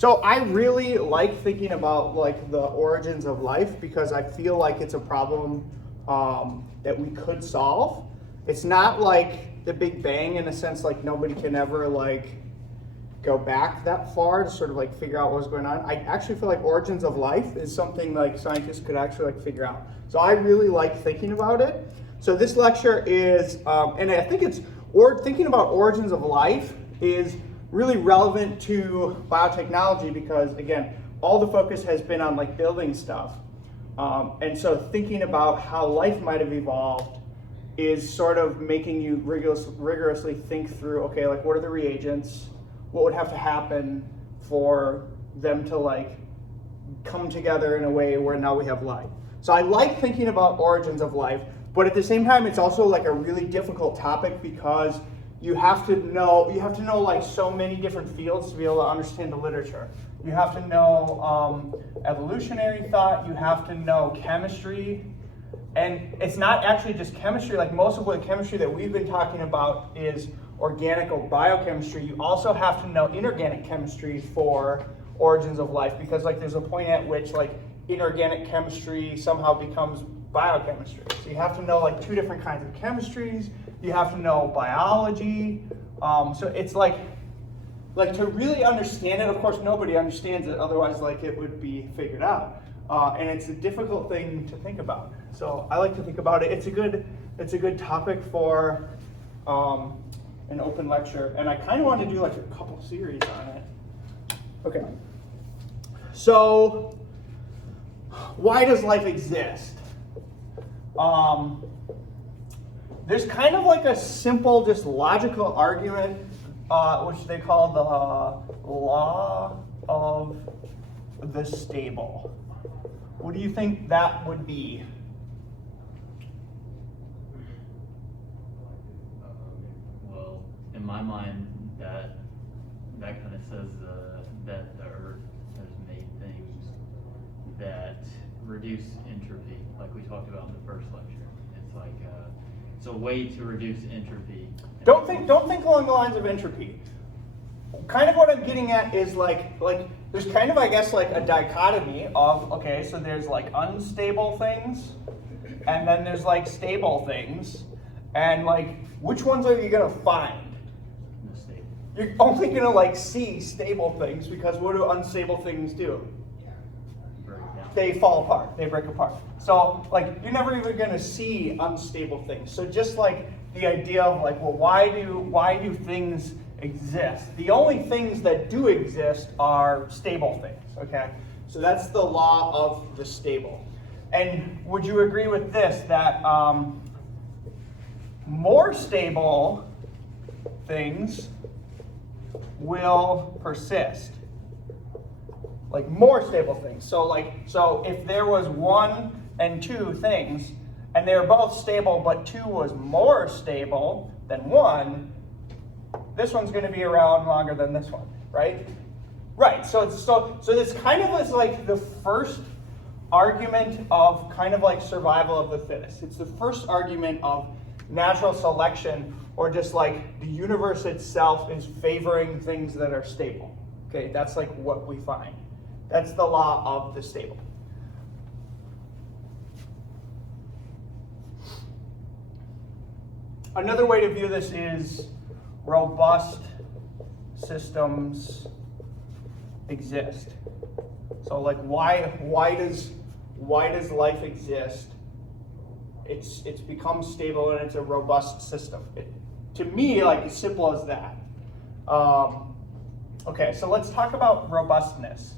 So I really like thinking about like the origins of life because I feel like it's a problem that we could solve. It's not like the Big Bang in a sense, like nobody can ever like go back that far to sort of like figure out what's going on. I actually feel like origins of life is something like scientists could actually like figure out. So I really like thinking about it. So this lecture is, and I think it's, thinking about origins of life is really relevant to biotechnology because again, all the focus has been on like building stuff. And so thinking about how life might have evolved is sort of making you rigorously think through, okay, like what are the reagents? What would have to happen for them to like come together in a way where now we have life? So I like thinking about origins of life, but at the same time, it's also like a really difficult topic because you have to know like so many different fields to be able to understand the literature. You have to know evolutionary thought, you have to know chemistry, and it's not actually just chemistry, like most of the chemistry that we've been talking about is organic or biochemistry. You also have to know inorganic chemistry for origins of life because like there's a point at which like inorganic chemistry somehow becomes biochemistry. So you have to know like two different kinds of chemistries. You have to know biology. So it's like to really understand it, of course nobody understands it, otherwise like it would be figured out. And it's a difficult thing to think about. So I like to think about it. It's a good topic for an open lecture, and I kind of want to do like a couple series on it. Okay. So why does life exist? There's kind of like a simple, just logical argument, which they call the law of the stable. What do you think that would be? Well, in my mind, that kind of says that the Earth has made things that reduce entropy, like we talked about in the first lecture. It's like it's a way to reduce entropy. Don't think along the lines of entropy. Kind of what I'm getting at is like there's kind of, I guess, like a dichotomy of, okay, so there's like unstable things, and then there's like stable things, and like which ones are you gonna find? Stable. You're only gonna like see stable things because what do unstable things do? They fall apart, they break apart. So like you're never even gonna see unstable things. So just like the idea of like, well, why do things exist? The only things that do exist are stable things, okay? So that's the law of the stable. And would you agree with this, that more stable things will persist? Like more stable things. So if there was 1 and 2 things, and they were both stable, but 2 was more stable than 1, this one's going to be around longer than this one, right? Right. So this kind of is like the first argument of kind of like survival of the fittest. It's the first argument of natural selection, or just like the universe itself is favoring things that are stable. Okay, that's like what we find. That's the law of the stable. Another way to view this is robust systems exist. So like why does life exist? It's become stable and it's a robust system. To me, like as simple as that. Okay, so let's talk about robustness.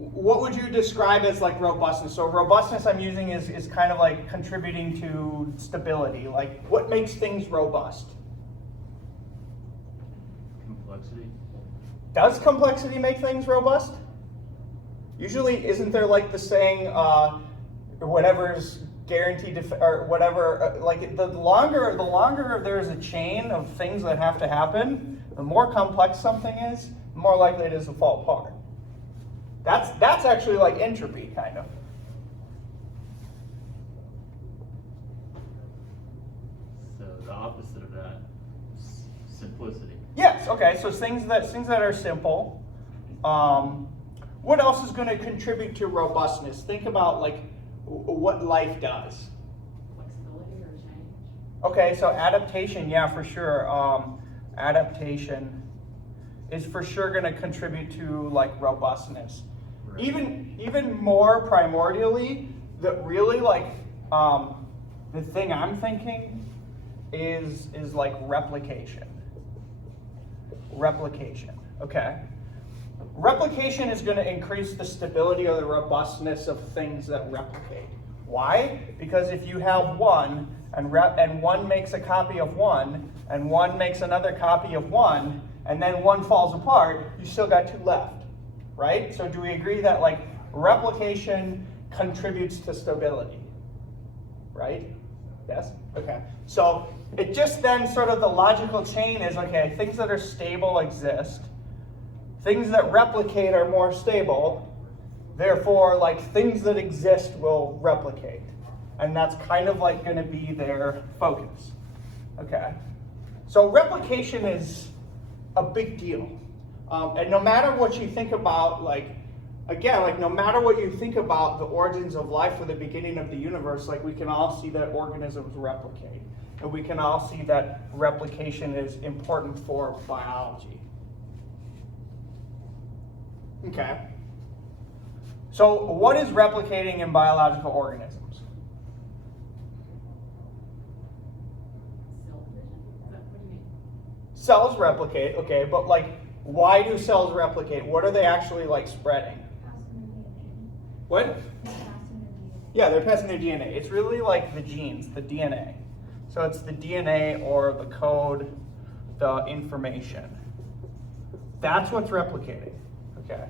What would you describe as like robustness? So robustness I'm using is kind of like contributing to stability. Like what makes things robust? Complexity. Does complexity make things robust? Usually, isn't there like the saying, whatever's guaranteed to, or whatever, like the longer there's a chain of things that have to happen, the more complex something is, the more likely it is to fall apart. That's actually like entropy, kind of. So the opposite of that, simplicity. Yes, okay, so things that are simple. What else is going to contribute to robustness? Think about like what life does. Flexibility or change? Okay, so adaptation, yeah, for sure. Adaptation is for sure going to contribute to like robustness. Right. Even more primordially, that really like the thing I'm thinking is like replication. Replication, okay. Replication is going to increase the stability or the robustness of things that replicate. Why? Because if you have one, and one makes a copy of one, and one makes another copy of one, and then one falls apart, you still got two left, right? So do we agree that like replication contributes to stability, right? Yes? Okay. So it just then sort of the logical chain is, okay, things that are stable exist. Things that replicate are more stable. Therefore, like things that exist will replicate. And that's kind of like going to be their focus. Okay. So replication is a big deal. And no matter what you think about, like, again, like no matter what you think about the origins of life or the beginning of the universe, like we can all see that organisms replicate. And we can all see that replication is important for biology. Okay. So what is replicating in biological organisms? Cell division? Is that what you mean? Cells replicate, okay, but like why do cells replicate? What are they actually like spreading? What? Yeah, they're passing their DNA. It's really like the genes, the DNA. So it's the DNA or the code, the information. That's what's replicating. Okay.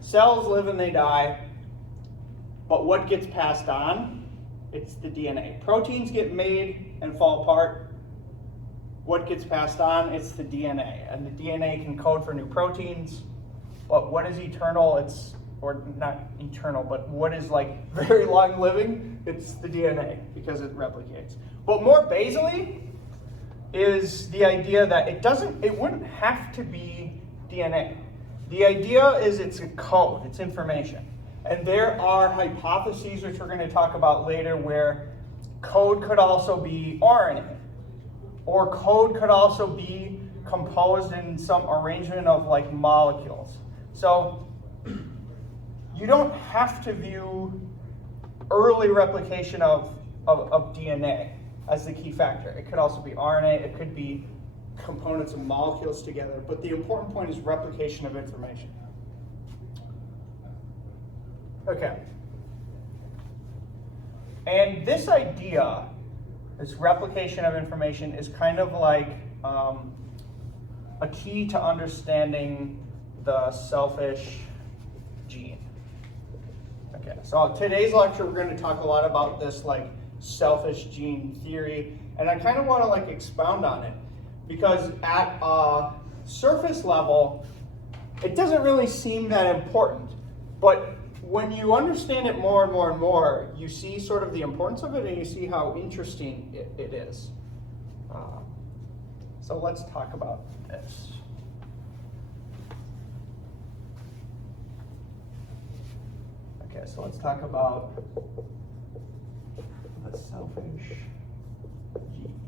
Cells live and they die, but what gets passed on? It's the DNA. Proteins get made and fall apart. What gets passed on? It's the DNA. And the DNA can code for new proteins. But what is eternal? Or not eternal, but what is like very long living? It's the DNA because it replicates. But more basally is the idea that it wouldn't have to be DNA. The idea is it's a code, it's information. And there are hypotheses, which we're going to talk about later, where code could also be RNA. Or code could also be composed in some arrangement of like molecules. So you don't have to view early replication of DNA as the key factor. It could also be RNA, it could be components of molecules together, but the important point is replication of information. Okay. And this idea, this replication of information, is kind of like a key to understanding the selfish gene. Okay, so today's lecture we're going to talk a lot about this like selfish gene theory, and I kind of want to like expound on it. Because at a surface level, it doesn't really seem that important. But when you understand it more and more and more, you see sort of the importance of it and you see how interesting it is. So let's talk about this. Okay, so let's talk about the selfish gene.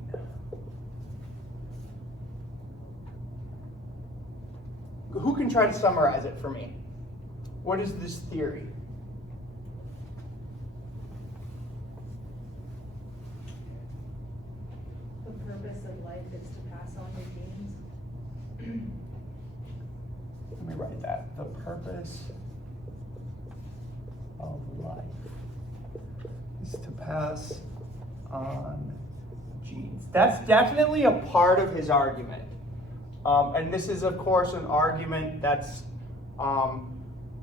Who can try to summarize it for me? What is this theory? The purpose of life is to pass on your genes. Let me write that. The purpose of life is to pass on genes. That's definitely a part of his argument. And this is, of course, an argument that's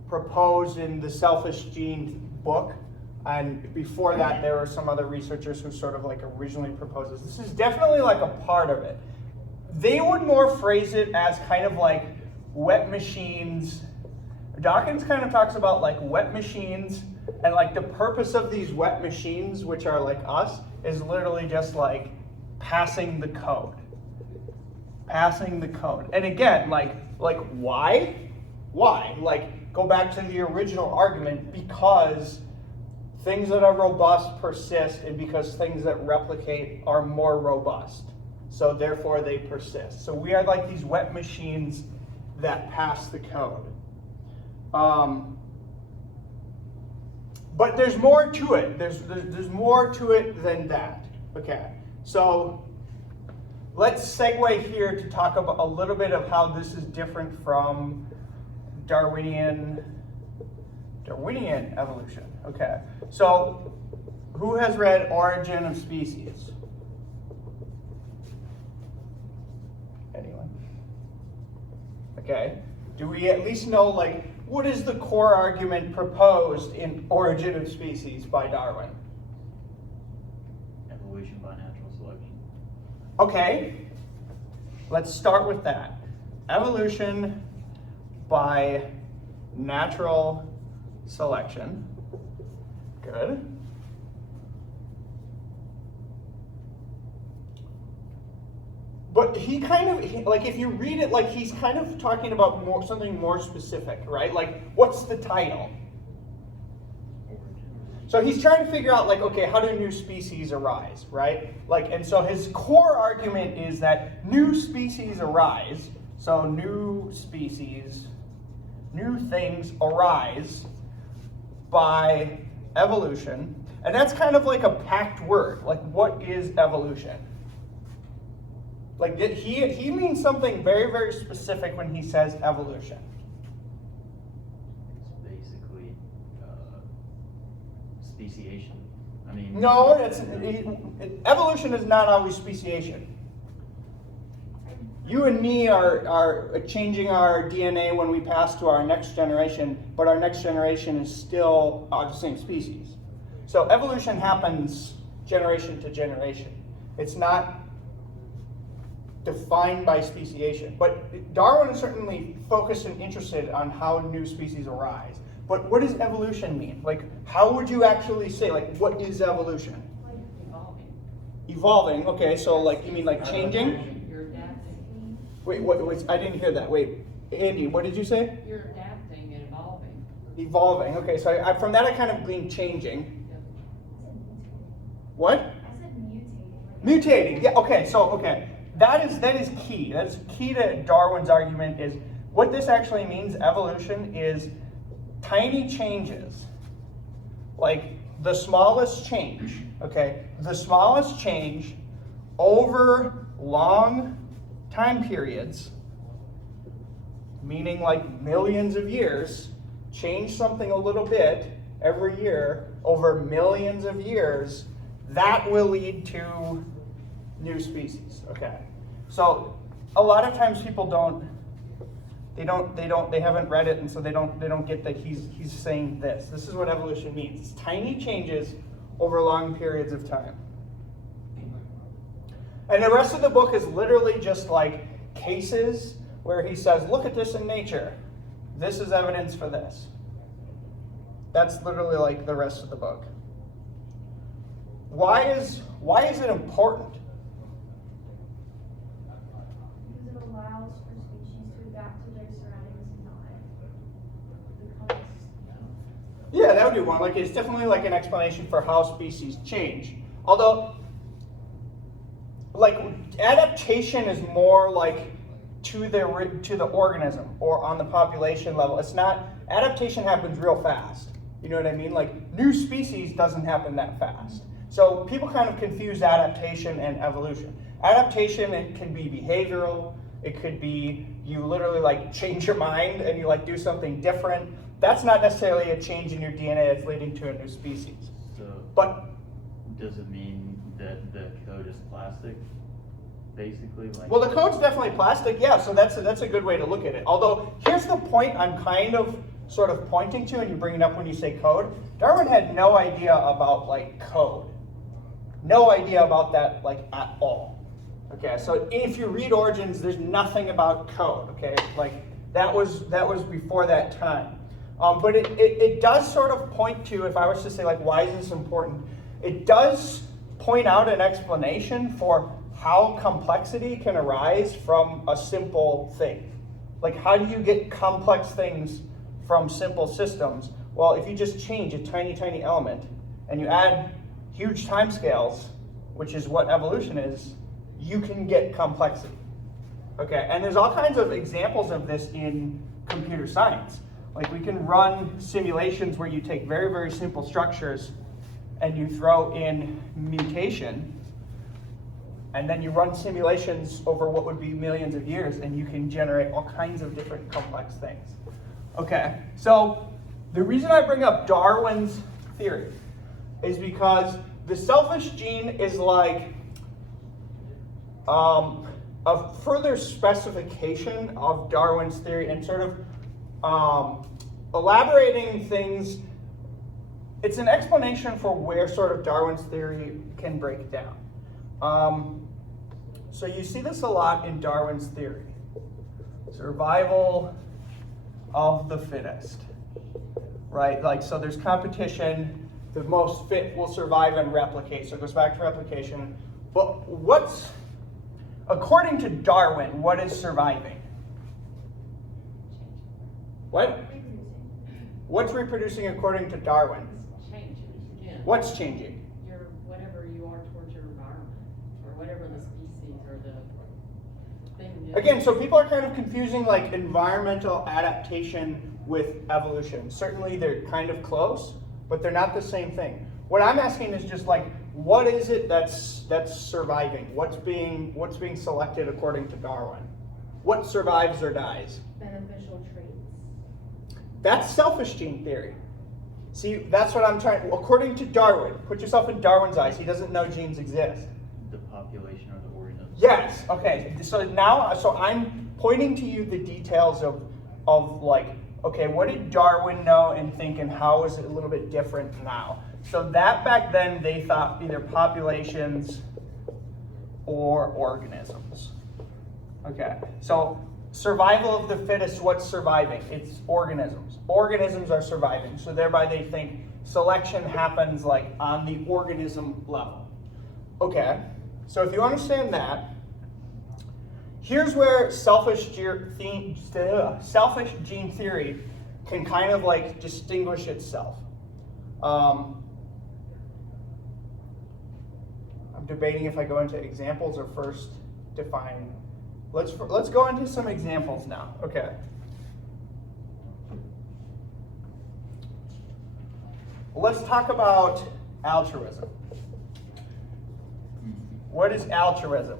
proposed in the Selfish Gene book. And before that, there were some other researchers who sort of like originally proposed this. This is definitely like a part of it. They would more phrase it as kind of like wet machines. Dawkins kind of talks about like wet machines, and like the purpose of these wet machines, which are like us, is literally just like passing the code. Passing the code. And again, like why? Why? Like, go back to the original argument, because things that are robust persist, and because things that replicate are more robust. So therefore they persist. So we are like these wet machines that pass the code. But there's more to it. There's more to it than that. Okay. So let's segue here to talk about a little bit of how this is different from Darwinian evolution. Okay. So who has read Origin of Species? Anyone? Okay. Do we at least know, like, what is the core argument proposed in Origin of Species by Darwin? Evolution by natural selection. Okay, let's start with that. Evolution by natural selection. Good. But he kind of, like, if you read it, like, he's kind of talking about something more specific, right? Like, what's the title? So he's trying to figure out, like, okay, how do new species arise, right? Like, and so his core argument is that new species arise. So new species, new things arise by evolution. And that's kind of like a packed word. Like, what is evolution? Like, he means something very, very specific when he says evolution. It's basically speciation. I mean, No, evolution is not always speciation. You and me are changing our DNA when we pass to our next generation, but our next generation is still the same species. So evolution happens generation to generation. It's not defined by speciation. But Darwin is certainly focused and interested on how new species arise. But what does evolution mean? Like, how would you actually say, like, what is evolution? Like evolving. Evolving, okay, so like, you mean like changing? You're adapting. Wait, I didn't hear that. Wait, Andy, what did you say? You're adapting and evolving. Evolving, okay, so from that I kind of gleaned changing. Yep. What? I said mutating. Mutating, yeah, okay. That is key. That's key to Darwin's argument, is what this actually means, evolution, is tiny changes. Like the smallest change, okay? The smallest change over long time periods, meaning like millions of years, change something a little bit every year over millions of years, that will lead to new species. Okay, so a lot of times people they haven't read it, and so they don't get that he's saying this. This is what evolution means. It's tiny changes over long periods of time. And the rest of the book is literally just like cases where he says, look at this in nature. This is evidence for this. That's literally like the rest of the book. Why is it important? Because it allows for species to adapt to their surroundings and not become. Yeah, that would be one. Like, it's definitely like an explanation for how species change. Although, like, adaptation is more like to the organism or on the population level. It's not, adaptation happens real fast. You know what I mean? Like, new species doesn't happen that fast. So people kind of confuse adaptation and evolution. Adaptation, it can be behavioral. It could be you literally like change your mind and you like do something different. That's not necessarily a change in your DNA that's leading to a new species. So, But does it mean that the code is plastic, basically? Like, well, the code's definitely plastic, yeah. So that's a good way to look at it. Although here's the point I'm kind of sort of pointing to, and you bring it up when you say code. Darwin had no idea about like code, no idea about that like at all. Okay, so if you read Origins, there's nothing about code. Okay, like that was before that time. But it does sort of point to, if I was to say like, why is this important? It does point out an explanation for how complexity can arise from a simple thing. Like, how do you get complex things from simple systems? Well, if you just change a tiny, tiny element and you add huge timescales, which is what evolution is, you can get complexity. Okay, and there's all kinds of examples of this in computer science. Like, we can run simulations where you take very, very simple structures and you throw in mutation, and then you run simulations over what would be millions of years, and you can generate all kinds of different complex things. Okay, so the reason I bring up Darwin's theory is because the selfish gene is like a further specification of Darwin's theory and sort of elaborating things. It's an explanation for where sort of Darwin's theory can break down. So you see this a lot in Darwin's theory. Survival of the fittest, right? Like, so there's competition, the most fit will survive and replicate. So it goes back to replication. But according to Darwin, what is surviving? What? What's reproducing according to Darwin? Change, yeah. What's changing? Your, whatever you are towards your environment, or whatever the species or the thing is. Again, so people are kind of confusing like environmental adaptation with evolution. Certainly they're kind of close, but they're not the same thing. What I'm asking is just like, what is it that's surviving? What's being selected according to Darwin? What survives or dies? Beneficial traits. That's selfish gene theory. See, that's what I'm trying. According to Darwin, put yourself in Darwin's eyes. He doesn't know genes exist. The population or the organism. Yes. Okay. So now, I'm pointing to you the details of like, okay, what did Darwin know and think, and how is it a little bit different now? So that back then they thought either populations or organisms. Okay. So survival of the fittest, what's surviving? It's organisms. Organisms are surviving. So thereby they think selection happens like on the organism level. Okay. So if you understand that, here's where selfish gene theory can kind of like distinguish itself. I'm debating if I go into examples or first define. Let's go into some examples now. Okay. Let's talk about altruism. What is altruism?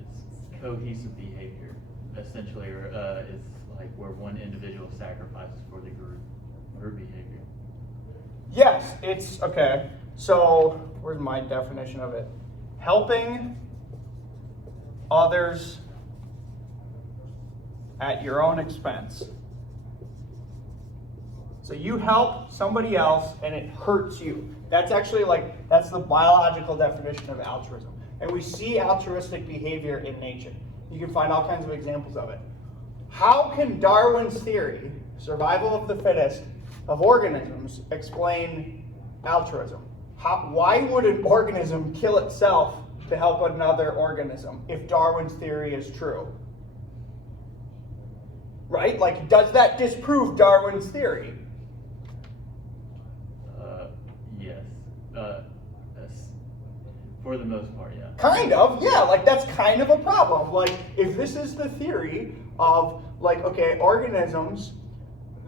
It's cohesive behavior, essentially, or it's like where one individual sacrifices for the group behavior. Yes, it's okay. So where's my definition of it? Helping others at your own expense. So you help somebody else and it hurts you. That's actually that's the biological definition of altruism. And we see altruistic behavior in nature. You can find all kinds of examples of it. How can Darwin's theory, survival of the fittest, of organisms, explain altruism? Why would an organism kill itself to help another organism if Darwin's theory is true? Right? Like, does that disprove Darwin's theory? Yes. For the most part, yeah. Kind of, yeah. Like, that's kind of a problem. Like, if this is the theory of, like, okay, organisms,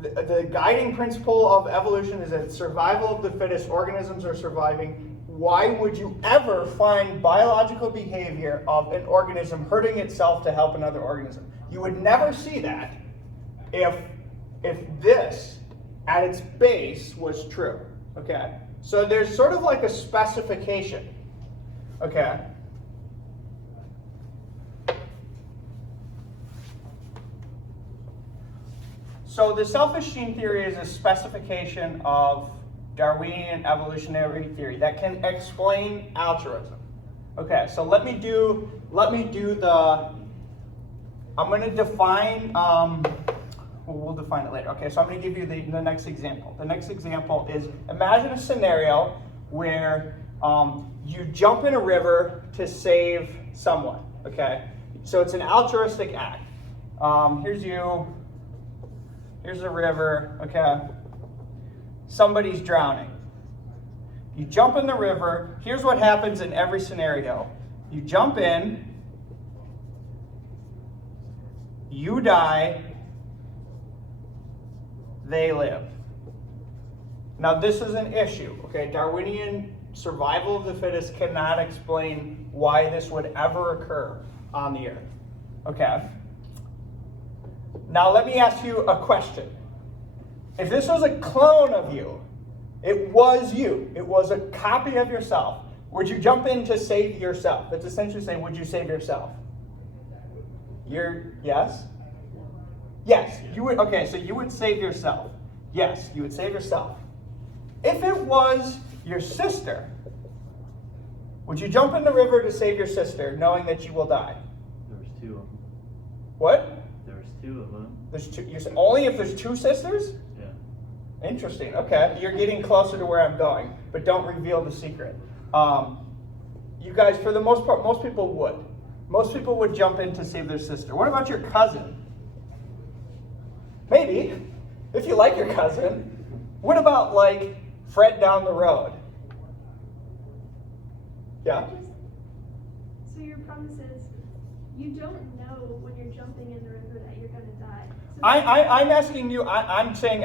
the guiding principle of evolution is that survival of the fittest, organisms are surviving. Why would you ever find biological behavior of an organism hurting itself to help another organism? You would never see that if this, at its base, was true. Okay? So there's sort of like a specification. Okay? So the selfish gene theory is a specification of Darwinian evolutionary theory that can explain altruism. Okay, so let me do the, I'm going to define, we'll define it later. Okay, so I'm going to give you the next example. The next example is, imagine a scenario where You jump in a river to save someone, okay? So it's an altruistic act. Here's you, here's a river, okay? Somebody's drowning. You jump in the river. Here's what happens in every scenario. You jump in, you die, they live. Now this is an issue, okay? Darwinian survival of the fittest cannot explain why this would ever occur on the earth, okay? Now let me ask you a question. If this was a clone of you, it was you, it was a copy of yourself, would you jump in to save yourself? It's essentially saying, would you save yourself? Yes? Yes, you would, okay, so you would save yourself. Yes, you would save yourself. If it was your sister, would you jump in the river to save your sister, knowing that you will die? There's two of them. What? There's two of them. There's two. Only if there's two sisters? Yeah. Interesting. Okay, you're getting closer to where I'm going, but don't reveal the secret. You guys, for the most part, most people would. Most people would jump in to save their sister. What about your cousin? Maybe, if you like your cousin. What about, like, Fred down the road? Yeah? So your premise is, you don't know when you're jumping in the river that you're going to die. So I'm asking you, I'm saying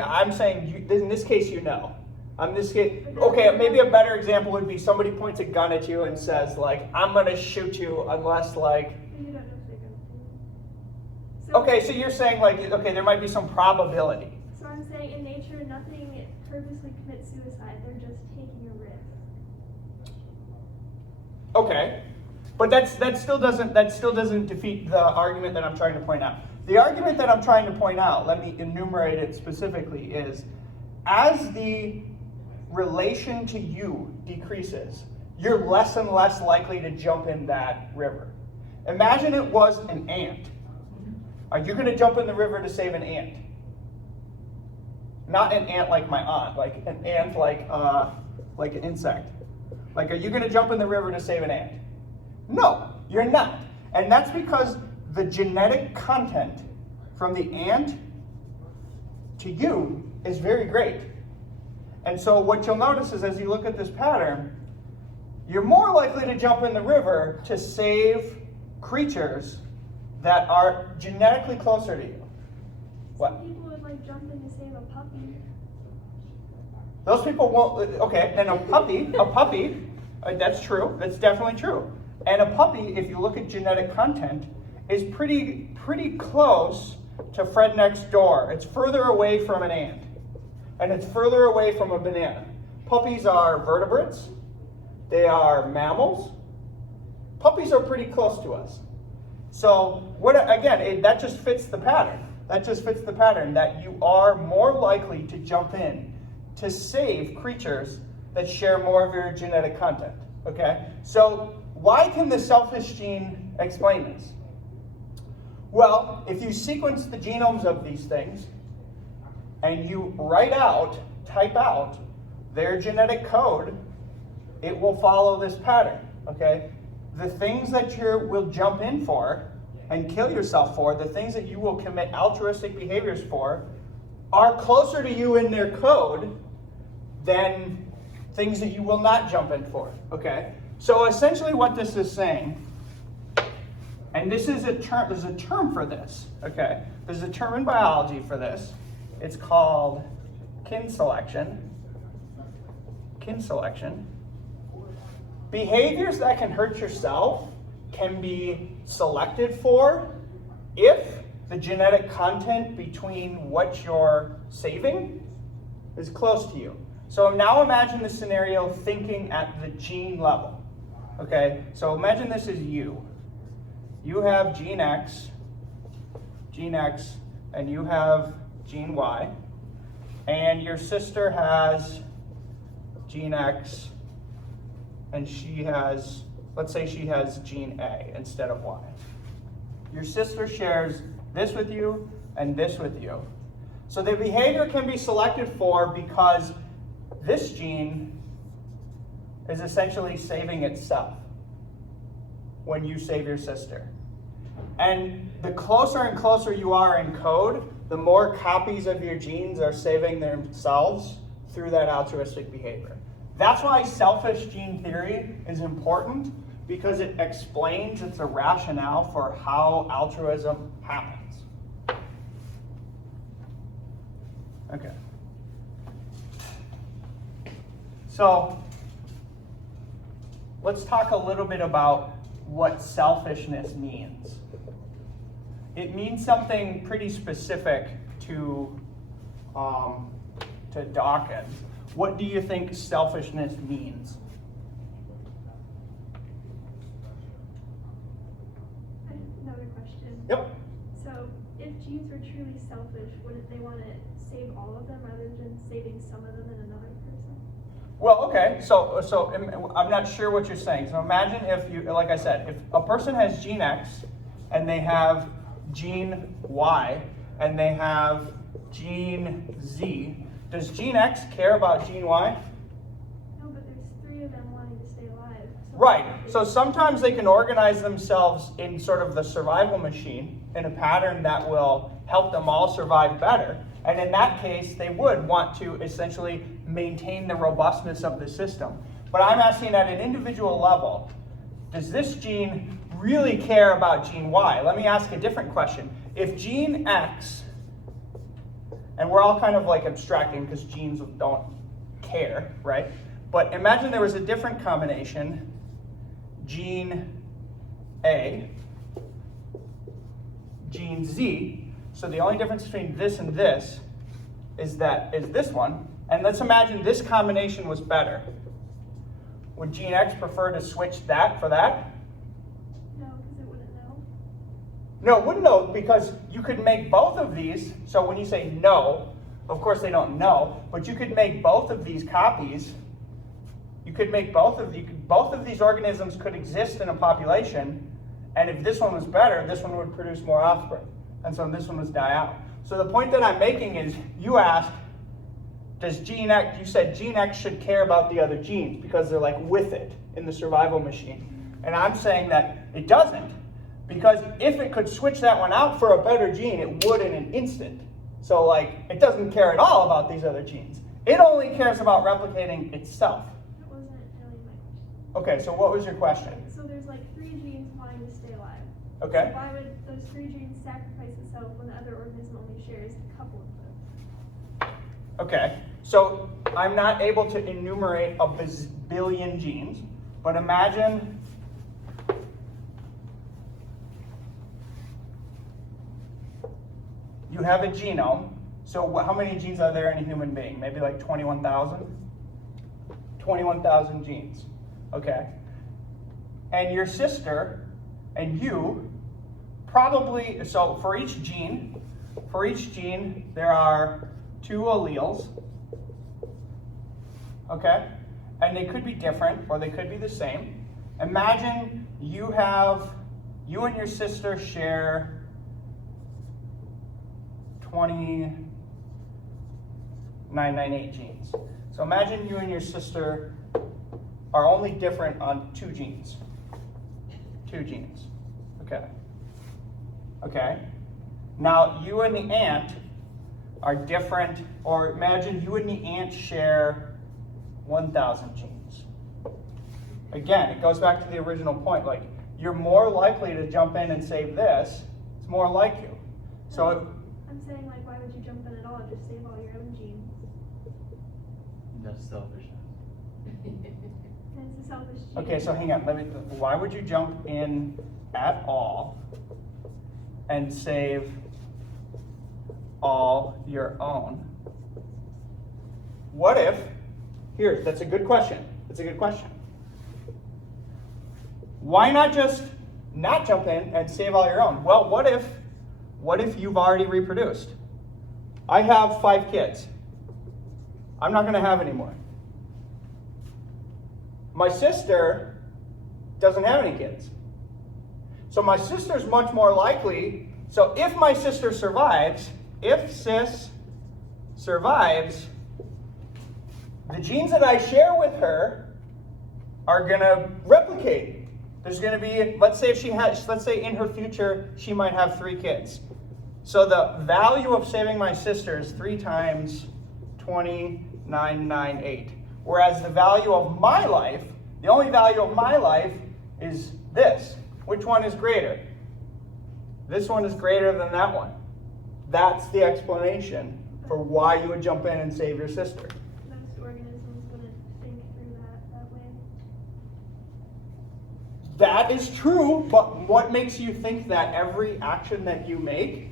you, in this case, you know. Okay, maybe a better example would be somebody points a gun at you and says, like, I'm going to shoot you unless, like... you don't know if they're going to. Okay, so you're saying, like, okay, there might be some probability. So I'm saying in nature, nothing purposely commits suicide. They're just taking a risk. Okay, but that still doesn't defeat the argument that I'm trying to point out. The argument that I'm trying to point out, let me enumerate it specifically, is as the relation to you decreases, you're less and less likely to jump in that river. Imagine it was an ant. Are you going to jump in the river to save an ant? Not an ant like my aunt, like an ant like an insect. Like, are you going to jump in the river to save an ant? No, you're not. And that's because the genetic content from the ant to you is very great. And so what you'll notice is as you look at this pattern, you're more likely to jump in the river to save creatures that are genetically closer to you. What? Some people would like jump in to save a puppy. Those people won't, okay, and a puppy, that's true, that's definitely true. And a puppy, if you look at genetic content, is pretty close to Fred next door. It's further away from an ant. And it's further away from a banana. Puppies are vertebrates. They are mammals. Puppies are pretty close to us. So, that just fits the pattern. That just fits the pattern that you are more likely to jump in to save creatures that share more of your genetic content. Okay? So, why can the selfish gene explain this? Well, if you sequence the genomes of these things, and you type out their genetic code, it will follow this pattern, okay? The things that you will jump in for and kill yourself for, the things that you will commit altruistic behaviors for, are closer to you in their code than things that you will not jump in for, okay? So essentially what this is saying, and this is there's a term for this, okay? There's a term in biology for this. It's called kin selection. Kin selection. Behaviors that can hurt yourself can be selected for if the genetic content between what you're saving is close to you. So now imagine the scenario thinking at the gene level. Okay, so imagine this is you. You have gene X, and you have gene Y, and your sister has gene X, and she has, let's say she has gene A instead of Y. Your sister shares this with you and this with you. So the behavior can be selected for because this gene is essentially saving itself when you save your sister. And the closer and closer you are in code, the more copies of your genes are saving themselves through that altruistic behavior. That's why selfish gene theory is important, because it explains, it's a rationale for how altruism happens. Okay. So, let's talk a little bit about what selfishness means. It means something pretty specific to Dawkins. What do you think selfishness means? Another question. Yep. So, if genes were truly selfish, wouldn't they want to save all of them rather than saving some of them in another person? Well, okay, so I'm not sure what you're saying. So imagine if you, like I said, if a person has gene X and they have gene Y and they have gene Z, does gene X care about gene Y? No, but there's 3 of them wanting to stay alive. So Right, so sometimes they can organize themselves in sort of the survival machine in a pattern that will help them all survive better. And in that case, they would want to essentially maintain the robustness of the system. But I'm asking at an individual level, does this gene really care about gene Y? Let me ask a different question. If gene X, and we're all kind of like abstracting because genes don't care, right? But imagine there was a different combination, gene A, gene Z. So the only difference between this and this is this one. And let's imagine this combination was better. Would gene X prefer to switch that for that? No, because it wouldn't know. No, it wouldn't know, because you could make both of these. So when you say no, of course they don't know, but you could make both of these copies. You could make both of these organisms could exist in a population, and if this one was better, this one would produce more offspring. And so this one would die out. So the point that I'm making is, you asked, does gene X, you said gene X should care about the other genes because they're like with it in the survival machine. And I'm saying that it doesn't, because if it could switch that one out for a better gene, it would in an instant. So like, it doesn't care at all about these other genes. It only cares about replicating itself. That wasn't really my question. Okay, so what was your question? So there's like 3 genes wanting to stay alive. Okay. So why would those 3 genes sacrifice itself when the other organism only shares a couple of them? Okay, so I'm not able to enumerate a billion genes, but imagine you have a genome. So how many genes are there in a human being? Maybe like 21,000? 21,000 genes, okay? And your sister and you probably, so for each gene, there are 2 alleles, okay? And they could be different or they could be the same. Imagine you and your sister share 2998 genes. So imagine you and your sister are only different on 2 genes. 2 genes, okay? Okay? Now you and the ant are different, or imagine you and the ant share 1,000 genes. Again, it goes back to the original point, like, you're more likely to jump in and save this, it's more like you. So I'm saying, like, why would you jump in at all? Just save all your own genes. That's selfishness. And it's a selfish gene. okay, so hang on, why would you jump in at all and save all your own? What if, that's a good question. It's a good question. Why not just not jump in and save all your own? Well, what if you've already reproduced? I have 5 kids. I'm not going to have any more. My sister doesn't have any kids. So my sister's much more likely, so if my sister survives, if sis survives, the genes that I share with her are going to replicate. There's going to be, let's say in her future, she might have 3 kids. So the value of saving my sister is 3 times 2998. Whereas the value of my life, the only value of my life is this. Which one is greater? This one is greater than that one. That's the explanation for why you would jump in and save your sister. Most organisms wouldn't think through that way. That is true, but what makes you think that every action that you make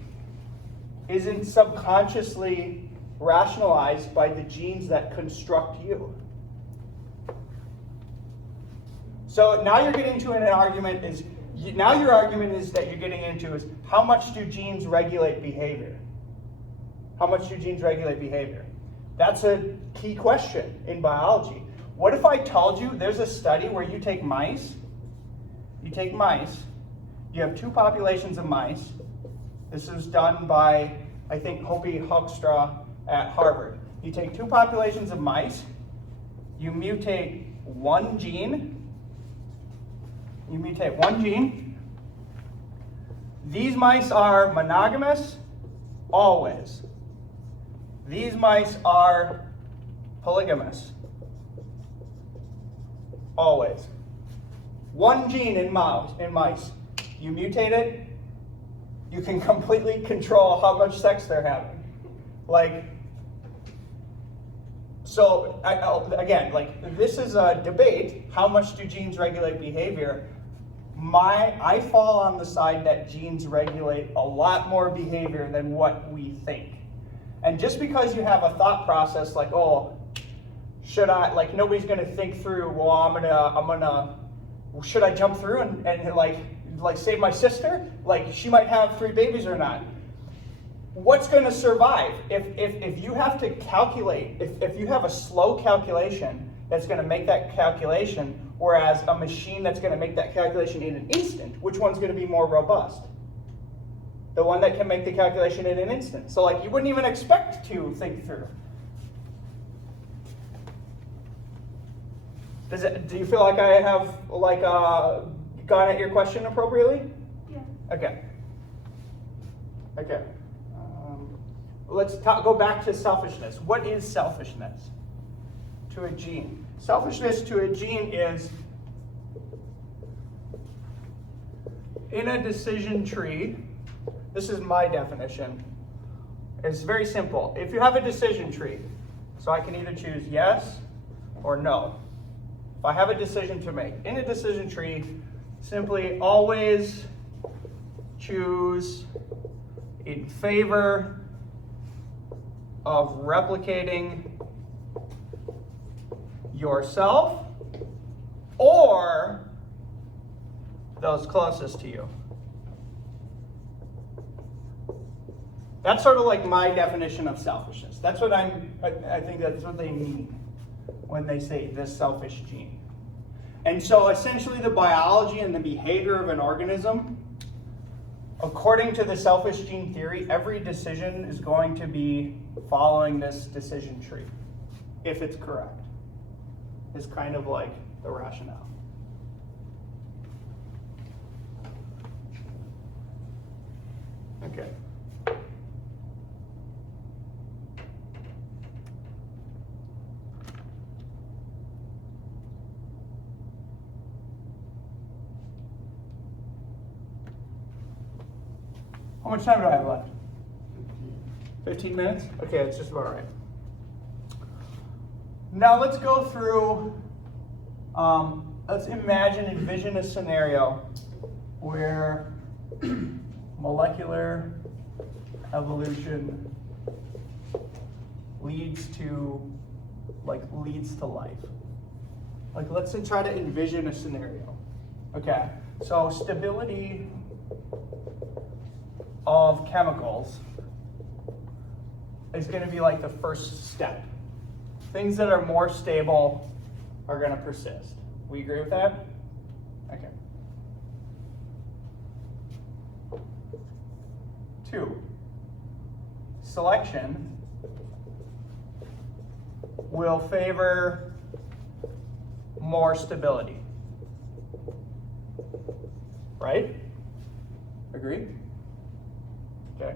isn't subconsciously rationalized by the genes that construct you? So now you're getting into an argument now your argument is that you're getting into is how much do genes regulate behavior? How much do genes regulate behavior? That's a key question in biology. What if I told you there's a study where you take mice, you have 2 populations of mice. This is done by, I think, Hopi Hoekstra at Harvard. You take 2 populations of mice, you mutate one gene. These mice are monogamous, always. These mice are polygamous, always. One gene in mice. You mutate it, you can completely control how much sex they're having. This is a debate. How much do genes regulate behavior? I fall on the side that genes regulate a lot more behavior than what we think. And just because you have a thought process like, oh, should I, nobody's going to think through, well, should I jump through and save my sister? She might have 3 babies or not. What's going to survive? If you have to calculate, if you have a slow calculation that's going to make that calculation, whereas a machine that's going to make that calculation in an instant, which one's going to be more robust? The one that can make the calculation in an instant. So you wouldn't even expect to think through. Do you feel like I have gone at your question appropriately? Yeah. Okay. Let's go back to selfishness. What is selfishness to a gene? Selfishness to a gene is in a decision tree. This is my definition. It's very simple. If you have a decision tree, so I can either choose yes or no. If I have a decision to make, in a decision tree, simply always choose in favor of replicating yourself or those closest to you. That's sort of my definition of selfishness. That's what I think that's what they mean when they say this selfish gene. And so essentially the biology and the behavior of an organism, according to the selfish gene theory, every decision is going to be following this decision tree, if it's correct, is kind of the rationale. Okay. How much time do I have left? 15 minutes? Okay, that's just about right. Now let's go through, let's envision a scenario where molecular evolution leads to life. Let's try to envision a scenario. Okay, so stability of chemicals is going to be the first step. Things that are more stable are going to persist. We agree with that? Okay. 2, selection will favor more stability. Right? Agree? Okay.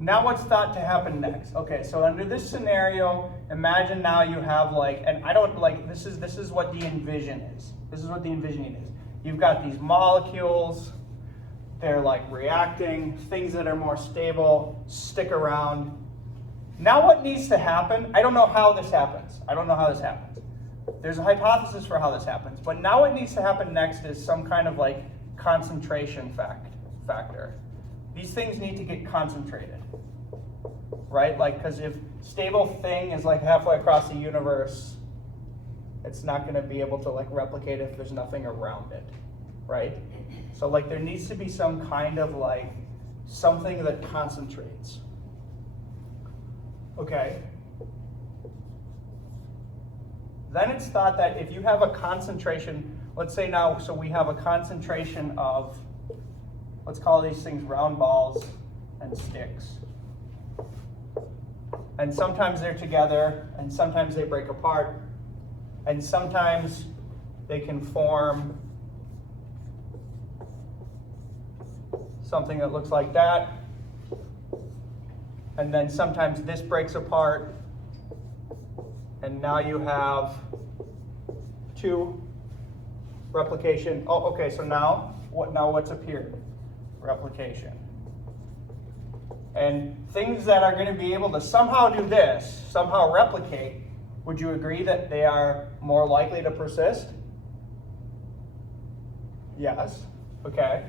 Now what's thought to happen next? Okay, so under this scenario, imagine now you have like, and I don't like, this is what the envision is. This is what the envisioning is. You've got these molecules, they're like reacting, things that are more stable, stick around. Now what needs to happen, I don't know how this happens. I don't know how this happens. There's a hypothesis for how this happens, but now what needs to happen next is some kind of like concentration factor. These things need to get concentrated, right? Like, because if stable thing is like halfway across the universe, it's not going to be able to like replicate if there's nothing around it, right? So like there needs to be some kind of like something that concentrates. Okay. Then it's thought that if you have a concentration, let's say now, so we have a concentration of, let's call these things round balls and sticks. And sometimes they're together, and sometimes they break apart, and sometimes they can form something that looks like that. And then sometimes this breaks apart, and now you have two replication. Oh, okay, so now what's appeared? Replication. And things that are going to be able to somehow do this, somehow replicate, would you agree that they are more likely to persist? Yes. Okay.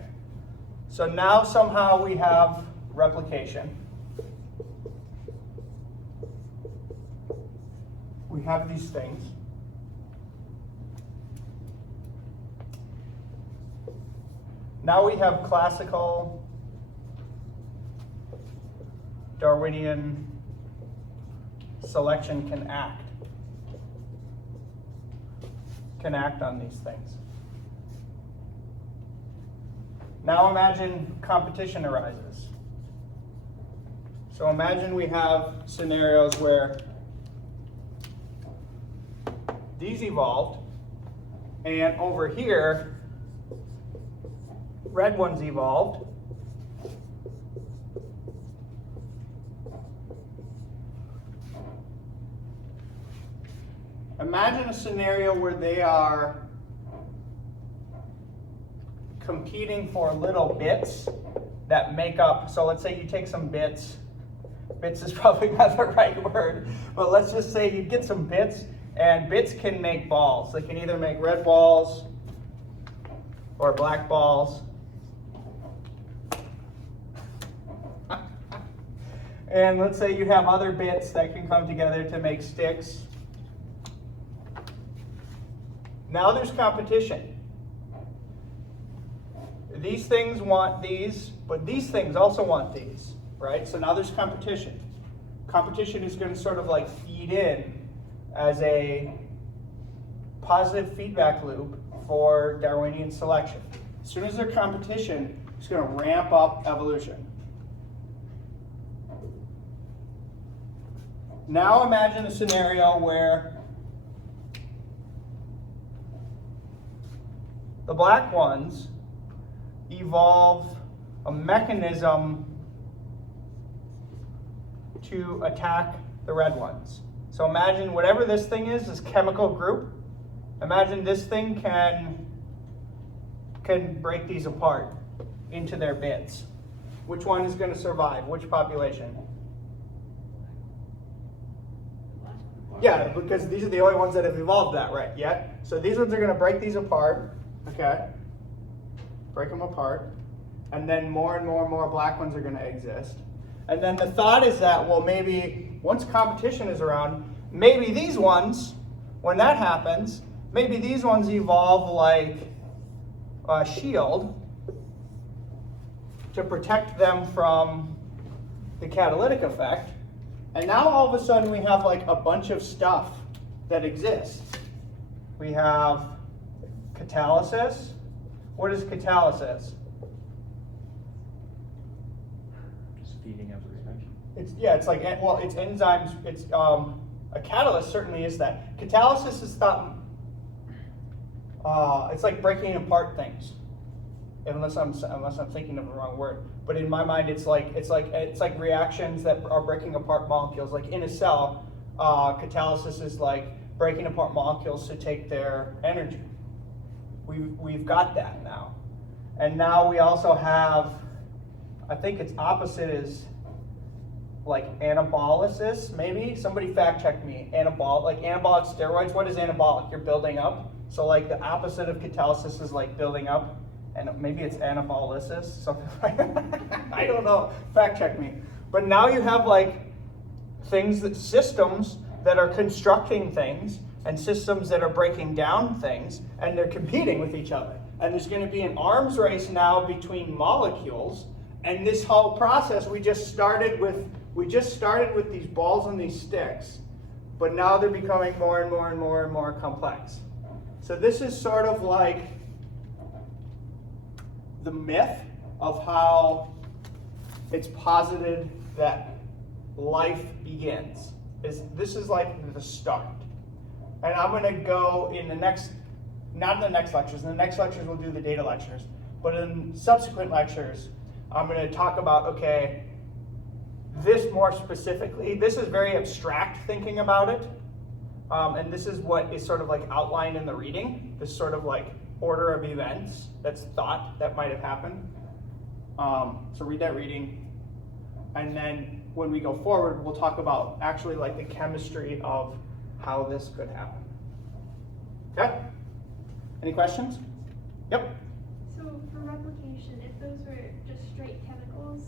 So now somehow we have replication. We have these things. Now we have classical Darwinian selection can act on these things. Now imagine competition arises. So imagine we have scenarios where these evolved, and over here, red ones evolved. Imagine a scenario where they are competing for little bits that make up, so let's say you take some bits is probably not the right word, but let's just say you get some bits, and bits can make balls. They can either make red balls or black balls. And let's say you have other bits that can come together to make sticks. Now there's competition. These things want these, but these things also want these, right? So now there's competition. Competition is going to sort of like feed in as a positive feedback loop for Darwinian selection. As soon as there's competition, it's going to ramp up evolution. Now imagine a scenario where the black ones evolve a mechanism to attack the red ones. So imagine whatever this thing is, this chemical group, imagine this thing can break these apart into their bits. Which one is going to survive? Which population? Yeah, because these are the only ones that have evolved that, right? Yeah? So these ones are going to break these apart, okay? Break them apart. And then more and more and more black ones are going to exist. And then the thought is that, well, maybe once competition is around, maybe these ones, when that happens, maybe these ones evolve like a shield to protect them from the catalytic effect. And now all of a sudden we have like a bunch of stuff that exists. We have catalysis. What is catalysis? Speeding up reaction. it's like, well, it's enzymes, it's, a catalyst certainly is that. Catalysis is thought, it's like breaking apart things. Unless I'm thinking of the wrong word. But in my mind, it's like reactions that are breaking apart molecules. Like in a cell, catalysis is like breaking apart molecules to take their energy. We've got that now. And now we also have, I think its opposite is like anabolysis, maybe? Somebody fact check me. Like anabolic steroids, what is anabolic? You're building up. So like the opposite of catalysis is like building up. And maybe it's anabolysis, something like that. I don't know, fact check me. But now you have like systems that are constructing things and systems that are breaking down things, and they're competing with each other. And there's going to be an arms race now between molecules, and this whole process we just started with these balls and these sticks, but now they're becoming more and more and more and more complex. So this is sort of like the myth of how it's posited that life begins. This is like the start. And I'm going to go in the next, not in the next lectures, in the next lectures we'll do the data lectures, but in subsequent lectures, I'm going to talk about, okay, this more specifically, this is very abstract thinking about it, and this is what is sort of like outlined in the reading, this sort of like order of events that's thought that might have happened. So read that reading, and then when we go forward, we'll talk about actually like the chemistry of how this could happen. Okay? Any questions? Yep. So for replication, if those were just straight chemicals,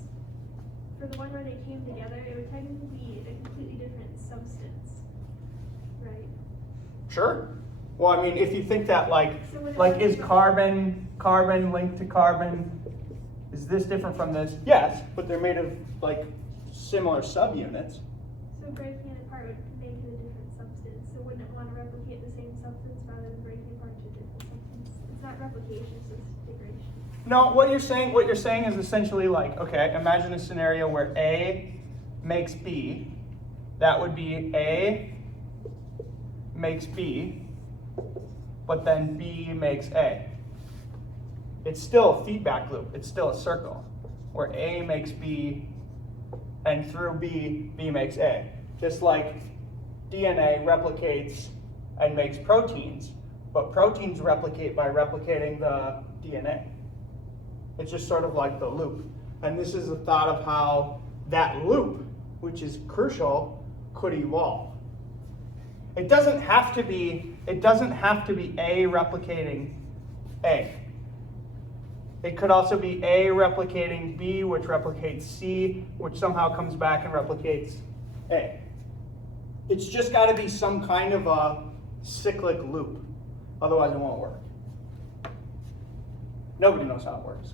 for the one where they came together, it would technically be a completely different substance, right? Sure. Well, I mean, if you think that like is carbon linked to carbon, is this different from this? Yes, but they're made of like similar subunits. So breaking it apart would make it a different substance. So wouldn't it want to replicate the same substance rather than breaking it apart to a different substance? It's not replication, it's just integration. No, what you're saying is essentially like, okay, imagine a scenario where A makes B. That would be A makes B, but then B makes A. It's still a feedback loop. It's still a circle where A makes B, and through B, B makes A. Just like DNA replicates and makes proteins, but proteins replicate by replicating the DNA. It's just sort of like the loop. And this is a thought of how that loop, which is crucial, could evolve. It doesn't have to be A replicating A. It could also be A replicating B, which replicates C, which somehow comes back and replicates A. It's just got to be some kind of a cyclic loop. Otherwise it won't work. Nobody knows how it works.